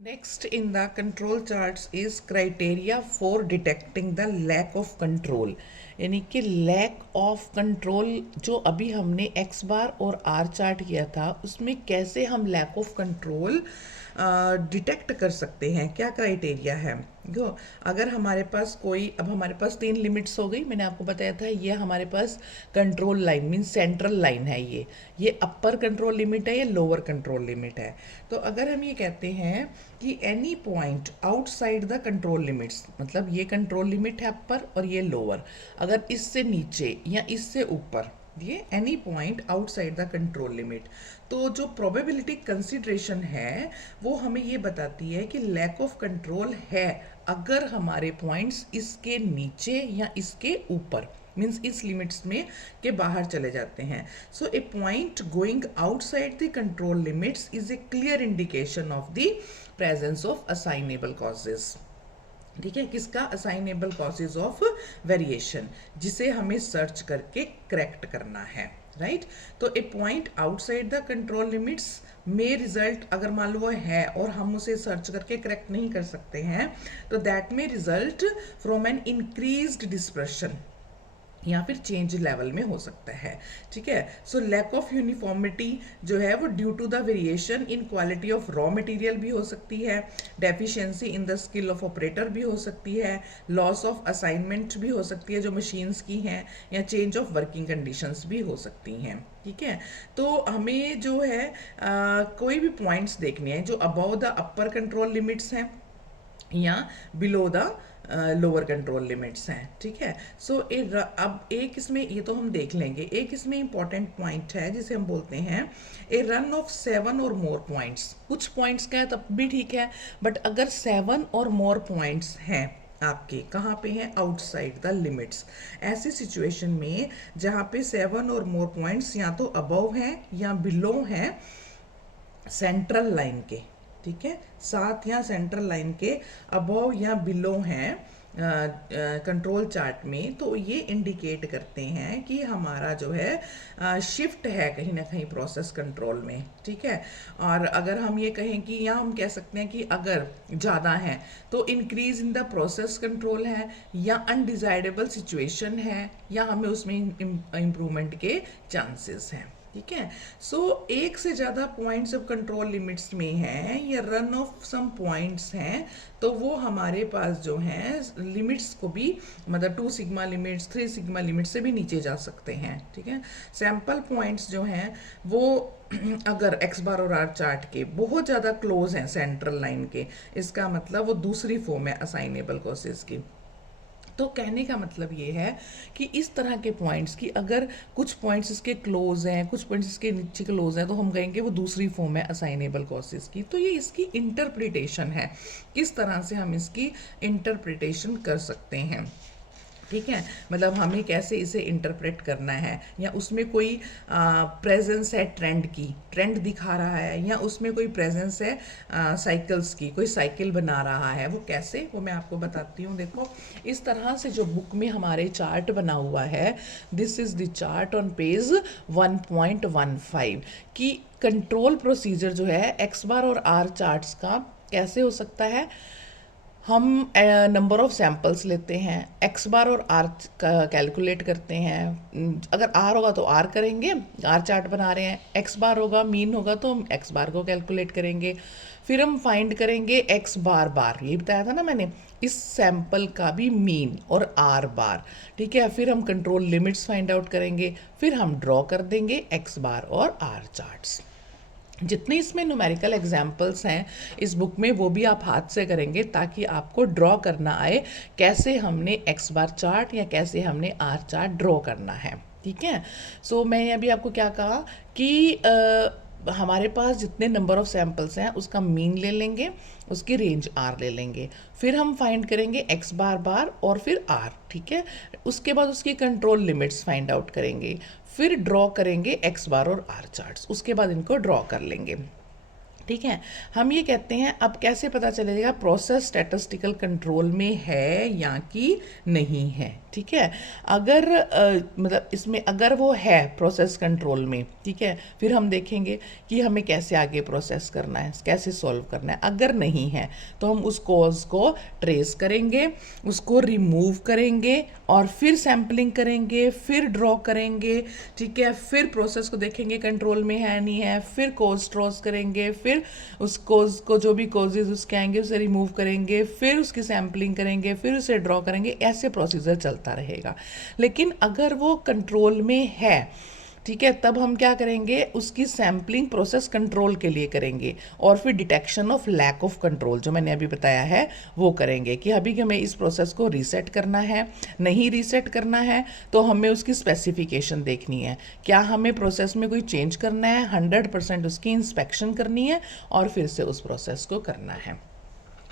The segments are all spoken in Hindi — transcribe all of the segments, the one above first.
Next in the control charts is criteria for detecting the lack of control. यानी कि लैक ऑफ कंट्रोल जो अभी हमने एक्स बार और आर चार्ट किया था उसमें कैसे हम लैक ऑफ कंट्रोल डिटेक्ट कर सकते हैं, क्या क्राइटेरिया है। जो अगर हमारे पास कोई, अब हमारे पास 3 लिमिट्स हो गई, मैंने आपको बताया था ये हमारे पास control line mean central line है, ये अपर कंट्रोल लिमिट है, ये लोअर कंट्रोल लिमिट है। तो अगर हम ये कहते हैं कि any point outside the control limits, मतलब ये कंट्रोल लिमिट है अपर और ये लोअर, अगर इससे नीचे या इससे ऊपर, ये any point outside the control limit, तो जो प्रोबेबिलिटी कंसिडरेशन है वो हमें ये बताती है कि लैक ऑफ कंट्रोल है अगर हमारे पॉइंट्स इसके नीचे या इसके ऊपर, मीन्स इस लिमिट्स में के बाहर चले जाते हैं। So a point going outside the control limits is a clear indication of the presence of assignable causes. ठीक है, किसका? असाइनेबल कॉजेज ऑफ वेरिएशन, जिसे हमें सर्च करके करेक्ट करना है, राइट। तो a point outside the control limits में रिजल्ट, अगर मान लो वो है और हम उसे सर्च करके करेक्ट नहीं कर सकते हैं, तो दैट में result from an increased dispersion या फिर चेंज लेवल में हो सकता है। ठीक है, सो लैक ऑफ यूनिफॉर्मिटी जो है वो due to the variation in quality of raw material भी हो सकती है, deficiency in the skill of operator भी हो सकती है, लॉस ऑफ असाइनमेंट भी हो सकती है जो मशीन्स की हैं, या चेंज ऑफ वर्किंग कंडीशंस भी हो सकती हैं। ठीक है, तो हमें जो है कोई भी पॉइंट्स देखने हैं जो above the upper control limits हैं या below the lower control limits हैं। ठीक है, सो अब एक इसमें, ये तो हम देख लेंगे, एक इसमें इंपॉर्टेंट पॉइंट है जिसे हम बोलते हैं ए रन ऑफ 7 और मोर पॉइंट्स। कुछ पॉइंट्स का है तब भी ठीक है, बट अगर 7 और मोर पॉइंट्स हैं आपके, कहाँ पे हैं? Outside the limits. ऐसी सिचुएशन में जहाँ पे 7 और मोर पॉइंट्स या तो अबव हैं या बिलो हैं सेंट्रल लाइन के, ठीक है, साथ या सेंट्रल लाइन के अबव या बिलो हैं कंट्रोल चार्ट में, तो ये इंडिकेट करते हैं कि हमारा जो है शिफ्ट है कहीं ना कहीं प्रोसेस कंट्रोल में। ठीक है, और अगर हम ये कहें कि, या हम कह सकते हैं कि अगर ज़्यादा है तो increase in the process control है, या अनडिजायरेबल सिचुएशन है, या हमें उसमें इम्प्रूवमेंट के चांसेस हैं। ठीक है, सो एक से ज़्यादा पॉइंट्स ऑफ कंट्रोल लिमिट्स में हैं या रन ऑफ सम पॉइंट्स हैं, तो वो हमारे पास जो हैं लिमिट्स को भी, मतलब 2 सिग्मा लिमिट्स, 3 सिग्मा लिमिट्स से भी नीचे जा सकते हैं। ठीक है, सैम्पल पॉइंट्स जो हैं वो अगर एक्स बार और आर चार्ट के बहुत ज़्यादा क्लोज हैं सेंट्रल लाइन के, इसका मतलब वो दूसरी फॉर्म है असाइनेबल कॉजेज की। तो कहने का मतलब ये है कि इस तरह के पॉइंट्स की, अगर कुछ पॉइंट्स इसके क्लोज हैं, कुछ पॉइंट्स इसके नीचे क्लोज हैं, तो हम कहेंगे वो दूसरी फॉर्म है असाइनेबल कॉजेज की। तो ये इसकी इंटरप्रिटेशन है, किस तरह से हम इसकी इंटरप्रिटेशन कर सकते हैं। ठीक है, मतलब हमें कैसे इसे इंटरप्रेट करना है, या उसमें कोई प्रेजेंस है ट्रेंड की, ट्रेंड दिखा रहा है, या उसमें कोई प्रेजेंस है साइकिल्स की, कोई साइकिल बना रहा है, वो कैसे, वो मैं आपको बताती हूँ। देखो, इस तरह से जो बुक में हमारे चार्ट बना हुआ है, this is the chart on page 1.15 की कंट्रोल प्रोसीजर जो है एक्स बार और आर चार्ट्स का कैसे हो सकता है। हम नंबर ऑफ सैंपल्स लेते हैं, एक्स बार और आर का कैलकुलेट करते हैं। अगर आर होगा तो आर करेंगे, आर चार्ट बना रहे हैं, एक्स बार होगा, मीन होगा तो हम एक्स बार को कैलकुलेट करेंगे, फिर हम फाइंड करेंगे एक्स बार बार, ये बताया था ना मैंने, इस सैंपल का भी मीन और आर बार। ठीक है, फिर हम कंट्रोल लिमिट्स फाइंड आउट करेंगे, फिर हम ड्रॉ कर देंगे एक्स बार और आर चार्ट्स। जितने इसमें न्यूमेरिकल एग्जाम्पल्स हैं इस बुक में, वो भी आप हाथ से करेंगे ताकि आपको ड्रॉ करना आए, कैसे हमने एक्स बार चार्ट या कैसे हमने आर चार्ट ड्रॉ करना है। ठीक है, सो मैं अभी आपको क्या कहा कि हमारे पास जितने नंबर ऑफ सैंपल्स हैं उसका मीन ले लेंगे, उसकी रेंज आर ले लेंगे, फिर हम फाइंड करेंगे एक्स बार बार और फिर आर। ठीक है, उसके बाद उसकी कंट्रोल लिमिट्स फाइंड आउट करेंगे, फिर ड्रॉ करेंगे एक्स बार और आर चार्ट्स, उसके बाद इनको ड्रॉ कर लेंगे। ठीक है। हम ये कहते हैं अब कैसे पता चलेगा प्रोसेस स्टैटिस्टिकल कंट्रोल में है या कि नहीं है। ठीक है, अगर मतलब इसमें अगर वो है प्रोसेस कंट्रोल में, ठीक है, फिर हम देखेंगे कि हमें कैसे आगे प्रोसेस करना है, कैसे सॉल्व करना है। अगर नहीं है तो हम उस कॉज को ट्रेस करेंगे, उसको रिमूव करेंगे और फिर सैम्पलिंग करेंगे, फिर ड्रॉ करेंगे। ठीक है, फिर प्रोसेस को देखेंगे कंट्रोल में है नहीं है, फिर कॉज ट्रेस करेंगे, फिर उस कॉज को जो भी कॉजेज उसके आएंगे उसे रिमूव करेंगे, फिर उसकी सैम्पलिंग करेंगे, फिर उसे ड्रॉ करेंगे। ऐसे प्रोसीजर चलता रहेगा। लेकिन अगर वो कंट्रोल में है, ठीक है, तब हम क्या करेंगे, उसकी सैम्पलिंग प्रोसेस कंट्रोल के लिए करेंगे और फिर detection of lack of control जो मैंने अभी बताया है वो करेंगे कि अभी हमें इस प्रोसेस को रीसेट करना है, नहीं रीसेट करना है तो हमें उसकी स्पेसिफिकेशन देखनी है, क्या हमें प्रोसेस में कोई चेंज करना है, 100% उसकी इंस्पेक्शन करनी है और फिर से उस प्रोसेस को करना है।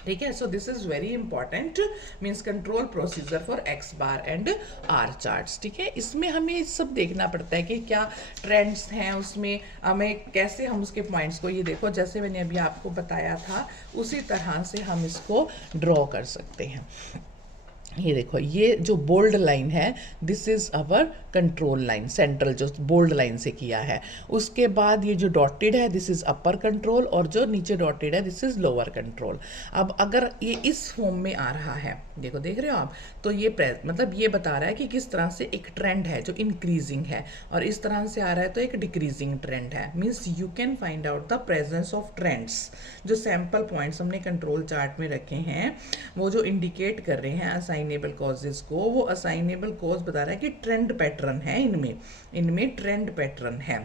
ठीक है, so this is very important, means control procedure for X bar and R charts. ठीक है, इसमें हमें सब देखना पड़ता है कि क्या ट्रेंड्स हैं उसमें, हमें कैसे हम उसके पॉइंट्स को, ये देखो जैसे मैंने अभी आपको बताया था उसी तरह से हम इसको ड्रॉ कर सकते हैं। ये देखो, ये जो बोल्ड लाइन है this is our control line, central जो बोल्ड लाइन से किया है। उसके बाद ये जो डॉटेड है दिस इज अपर कंट्रोल और जो नीचे डॉटेड है दिस इज लोअर कंट्रोल। अब अगर ये इस फॉर्म में आ रहा है, देखो देख रहे हो आप, तो ये मतलब ये बता रहा है कि किस तरह से एक ट्रेंड है जो इंक्रीजिंग है और इस तरह से आ रहा है तो एक डिक्रीजिंग ट्रेंड है। Means you can find out the presence of trends. जो सैंपल पॉइंट्स हमने कंट्रोल चार्ट में रखे हैं वो जो इंडिकेट कर रहे हैं असाइनेबल कॉजेज को, वो असाइनेबल कॉज बता रहा है कि ट्रेंड पैटर्न है, इनमें ट्रेंड पैटर्न है।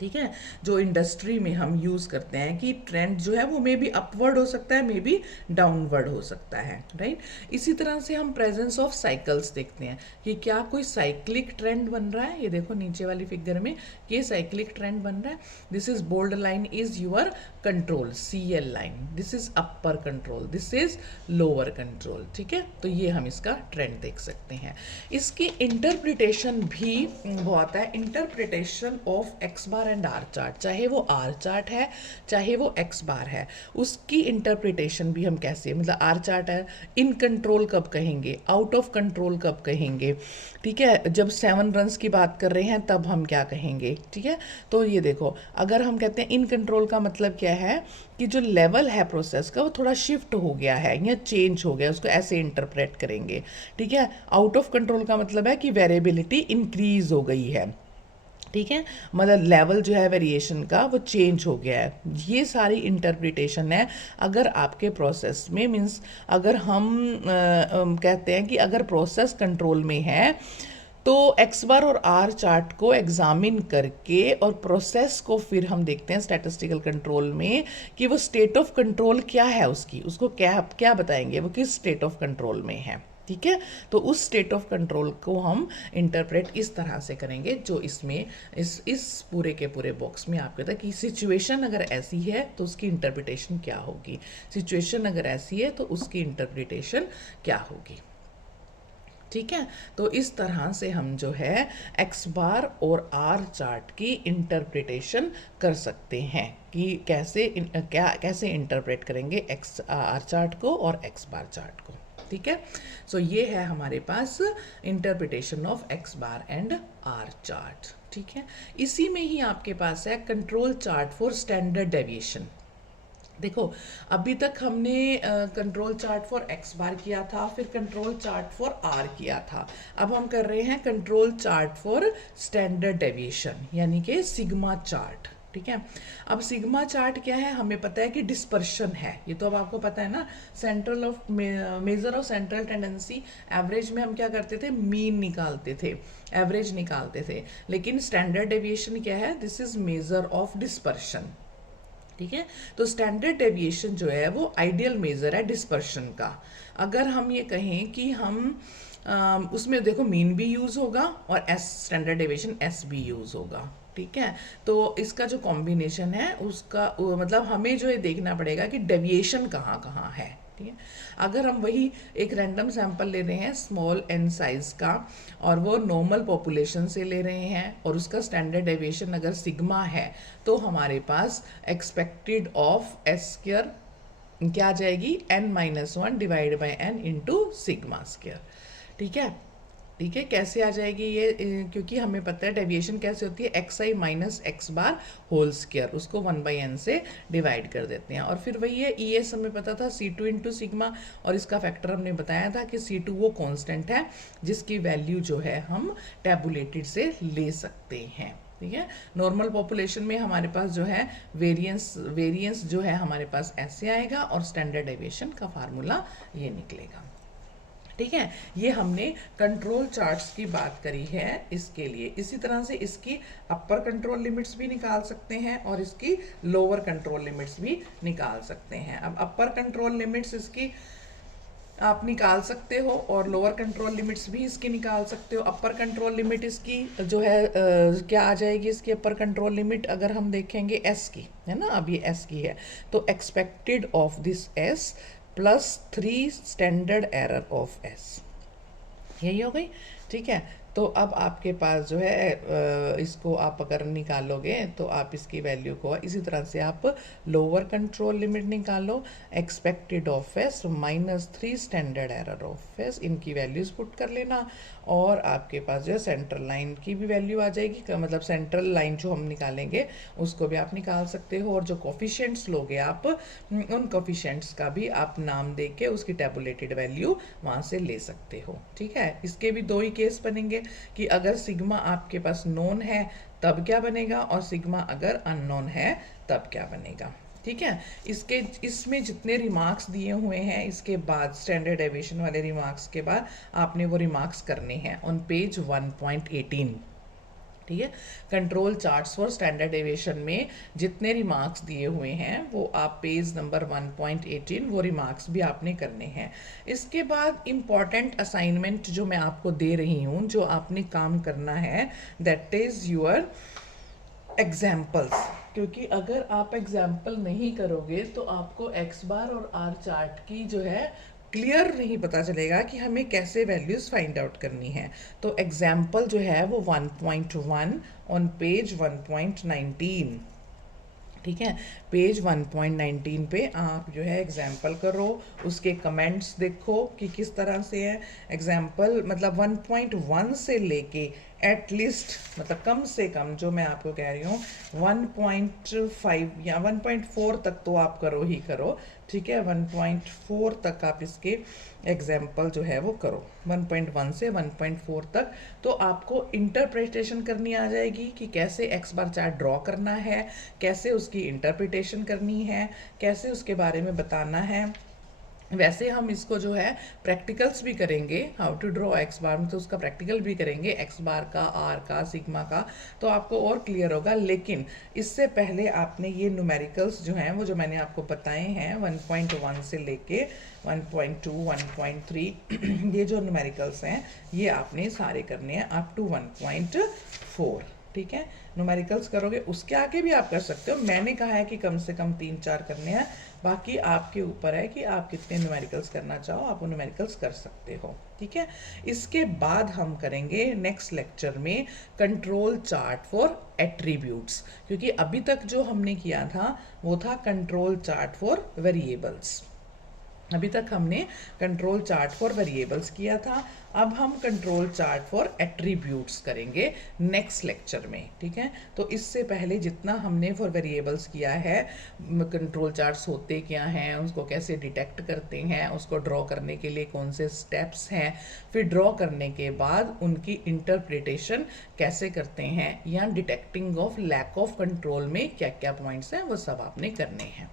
ठीक है, जो इंडस्ट्री में हम यूज करते हैं कि ट्रेंड जो है वो मे बी अपवर्ड हो सकता है, मे बी डाउनवर्ड हो सकता है, राइट। इसी तरह से हम प्रेजेंस ऑफ साइकिल्स देखते हैं कि क्या कोई साइक्लिक ट्रेंड बन रहा है। ये देखो नीचे वाली फिगर में ये साइक्लिक ट्रेंड बन रहा है। This is bold line is your control, CL line, this is upper control, this is lower control. ठीक है, तो ये हम इसका ट्रेंड देख सकते हैं। इसकी इंटरप्रिटेशन भी वो आता है, interpretation of X bar and R chart, चाहे वो आर चार्ट है चाहे वो एक्स बार है, उसकी इंटरप्रिटेशन भी हम कैसे, मतलब आर चार्ट है, इन कंट्रोल कब कहेंगे, आउट ऑफ कंट्रोल कब कहेंगे। ठीक है, जब 7 रन्स की बात कर रहे हैं तब हम क्या कहेंगे। ठीक है, तो ये देखो, अगर हम कहते हैं इन कंट्रोल का मतलब क्या है कि जो लेवल है प्रोसेस का वो थोड़ा शिफ्ट हो गया है या चेंज हो गया, उसको ऐसे इंटरप्रेट करेंगे। ठीक है, आउट ऑफ कंट्रोल का मतलब है कि वेरिएबिलिटी इंक्रीज हो गई है। ठीक है, मतलब लेवल जो है वेरिएशन का वो चेंज हो गया है। ये सारी इंटरप्रिटेशन है अगर आपके प्रोसेस में, मीन्स अगर हम कहते हैं कि अगर प्रोसेस कंट्रोल में है तो एक्स बार और आर चार्ट को एग्जामिन करके और प्रोसेस को फिर हम देखते हैं स्टैटिस्टिकल कंट्रोल में कि वो स्टेट ऑफ कंट्रोल क्या है उसकी, उसको क्या क्या बताएंगे वो किस स्टेट ऑफ कंट्रोल में है। ठीक है, तो उस स्टेट ऑफ कंट्रोल को हम इंटरप्रेट इस तरह से करेंगे जो इसमें इस पूरे के पूरे बॉक्स में आपको था कि सिचुएशन अगर ऐसी है तो उसकी इंटरप्रिटेशन क्या होगी, सिचुएशन अगर ऐसी है तो उसकी इंटरप्रिटेशन क्या होगी। ठीक है, तो इस तरह से हम जो है एक्स बार और आर चार्ट की इंटरप्रिटेशन कर सकते हैं कि कैसे इंटरप्रेट करेंगे एक्स आर चार्ट को और एक्स बार चार्ट को। ठीक है, सो ये है हमारे पास interpretation of X bar and R chart. ठीक है, इसी में ही आपके पास है control chart for standard deviation. देखो, अभी तक हमने control chart for X bar किया था, फिर कंट्रोल चार्ट फॉर आर किया था, अब हम कर रहे हैं control chart for standard deviation यानी कि सिग्मा चार्ट। ठीक है, अब सिग्मा चार्ट क्या है, हमें पता है कि डिस्पर्शन है, ये तो अब आपको पता है ना, central of measure of central tendency, average में हम क्या करते थे, मीन निकालते थे, एवरेज निकालते थे, लेकिन स्टैंडर्ड डेविएशन क्या है, this is measure of dispersion. ठीक है, तो स्टैंडर्ड डेविएशन जो है वो आइडियल मेजर है डिस्पर्शन का। अगर हम ये कहें कि हम उसमें देखो मीन भी यूज होगा और एस स्टैंडर्ड डेविएशन एस भी यूज होगा। ठीक है, तो इसका जो कॉम्बिनेशन है उसका मतलब हमें जो ये देखना पड़ेगा कि डेविएशन कहाँ कहाँ है। ठीक है। अगर हम वही एक रैंडम सैंपल ले रहे हैं स्मॉल एन साइज का और वो नॉर्मल पॉपुलेशन से ले रहे हैं और उसका स्टैंडर्ड डेविएशन अगर सिग्मा है तो हमारे पास एक्सपेक्टेड ऑफ एस स्क्वायर क्या आ जाएगी n-1 divide by n into sigma square. ठीक है, ठीक है, कैसे आ जाएगी ये, क्योंकि हमें पता है डेविएशन कैसे होती है xi minus X bar whole square, उसको 1/n से डिवाइड कर देते हैं। और फिर वही है ES हमें पता था C2 इंटू सिग्मा, और इसका फैक्टर हमने बताया था कि C2 वो कांस्टेंट है जिसकी वैल्यू जो है हम टैबुलेटेड से ले सकते हैं। ठीक है, नॉर्मल पॉपुलेशन में हमारे पास जो है वेरिएंस जो है हमारे पास ऐसे आएगा और स्टैंडर्ड डेविएशन का फार्मूला ये निकलेगा। ठीक है, ये हमने कंट्रोल चार्ट्स की बात करी है इसके लिए। इसी तरह से इसकी अपर कंट्रोल लिमिट्स भी निकाल सकते हैं और इसकी लोअर कंट्रोल लिमिट्स भी निकाल सकते हैं। अब अपर कंट्रोल लिमिट्स इसकी आप निकाल सकते हो और लोअर कंट्रोल लिमिट्स भी इसकी निकाल सकते हो। अपर कंट्रोल लिमिट इसकी जो है क्या आ जाएगी, इसकी अपर कंट्रोल लिमिट अगर हम देखेंगे एस की, है ना, अब ये एस की है, तो expected of this S plus 3 standard error of S, यही हो गई। ठीक है, तो अब आपके पास जो है इसको आप अगर निकालोगे तो आप इसकी वैल्यू को इसी तरह से आप लोअर कंट्रोल लिमिट निकालो, expected of S minus 3 standard error of S, इनकी वैल्यूज पुट कर लेना और आपके पास जो है सेंट्रल लाइन की भी वैल्यू आ जाएगी, मतलब सेंट्रल लाइन जो हम निकालेंगे उसको भी आप निकाल सकते हो, और जो कोफिशिएंट्स लोगे आप उन कोफिशिएंट्स का भी आप नाम दे के उसकी टैबुलेटेड वैल्यू वहाँ से ले सकते हो। ठीक है, इसके भी दो ही केस बनेंगे कि अगर सिग्मा आपके पास नोन है तब क्या बनेगा और सिग्मा अगर अननोन है तब क्या बनेगा। ठीक है, इसमें जितने रिमार्क्स दिए हुए हैं इसके बाद स्टैंडर्ड डेविएशन वाले रिमार्क्स के बाद आपने वो रिमार्क्स करने हैं ऑन पेज 1.18। ठीक है, control charts for standard deviation में जितने रिमार्क्स दिए हुए हैं वो आप पेज नंबर 1.18 वो रिमार्क्स भी आपने करने हैं। इसके बाद इम्पॉर्टेंट असाइनमेंट जो मैं आपको दे रही हूँ, जो आपने काम करना है, दैट इज योर एग्जाम्पल्स। क्योंकि अगर आप एग्जाम्पल नहीं करोगे तो आपको एक्स बार और आर चार्ट की जो है क्लियर नहीं पता चलेगा कि हमें कैसे वैल्यूज फाइंड आउट करनी है। तो एग्जाम्पल जो है वो 1.1 ऑन पेज 1.19। ठीक है, पेज 1.19 पे आप जो है एग्जाम्पल करो, उसके कमेंट्स देखो कि किस तरह से है एग्जाम्पल, मतलब 1.1 से लेके एटलीस्ट, मतलब कम से कम जो मैं आपको कह रही हूँ 1.5 या 1.4 तक तो आप करो ही करो। ठीक है, 1.4 तक आप इसके एग्जाम्पल जो है वो करो, 1.1 से 1.4 तक। तो आपको इंटरप्रिटेशन करनी आ जाएगी कि कैसे एक्स बार चार्ट ड्रॉ करना है, कैसे उसकी इंटरप्रिटेशन करनी है, कैसे उसके बारे में बताना है। वैसे हम इसको जो है प्रैक्टिकल्स भी करेंगे, हाउ टू ड्रॉ एक्स बार में, तो उसका प्रैक्टिकल भी करेंगे एक्स बार का, आर का, सिग्मा का, तो आपको और क्लियर होगा। लेकिन इससे पहले आपने ये न्यूमेरिकल्स जो हैं वो जो मैंने आपको बताए हैं 1.1 से लेके 1.2, 1.3 ये जो न्यूमेरिकल्स हैं ये आपने सारे करने हैं अप टू 1.4। ठीक है, न्यूमेरिकल्स करोगे, उसके आगे भी आप कर सकते हो। मैंने कहा है कि कम से कम 3-4 करने हैं, बाकी आपके ऊपर है कि आप कितने न्यूमेरिकल्स करना चाहो, आप वो न्यूमेरिकल्स कर सकते हो। ठीक है, इसके बाद हम करेंगे नेक्स्ट लेक्चर में कंट्रोल चार्ट फॉर एट्रीब्यूट्स, क्योंकि अभी तक जो हमने किया था वो था कंट्रोल चार्ट फॉर वेरिएबल्स। अभी तक हमने कंट्रोल चार्ट फॉर वेरिएबल्स किया था, अब हम कंट्रोल चार्ट फॉर एट्रीब्यूट्स करेंगे नेक्स्ट लेक्चर में। ठीक है, तो इससे पहले जितना हमने फॉर वेरिएबल्स किया है, कंट्रोल चार्ट्स होते क्या हैं, उसको कैसे डिटेक्ट करते हैं, उसको ड्रॉ करने के लिए कौन से स्टेप्स हैं, फिर ड्रॉ करने के बाद उनकी इंटरप्रिटेशन कैसे करते हैं, या detecting of lack of control में क्या क्या पॉइंट्स हैं वो सब आपने करने हैं।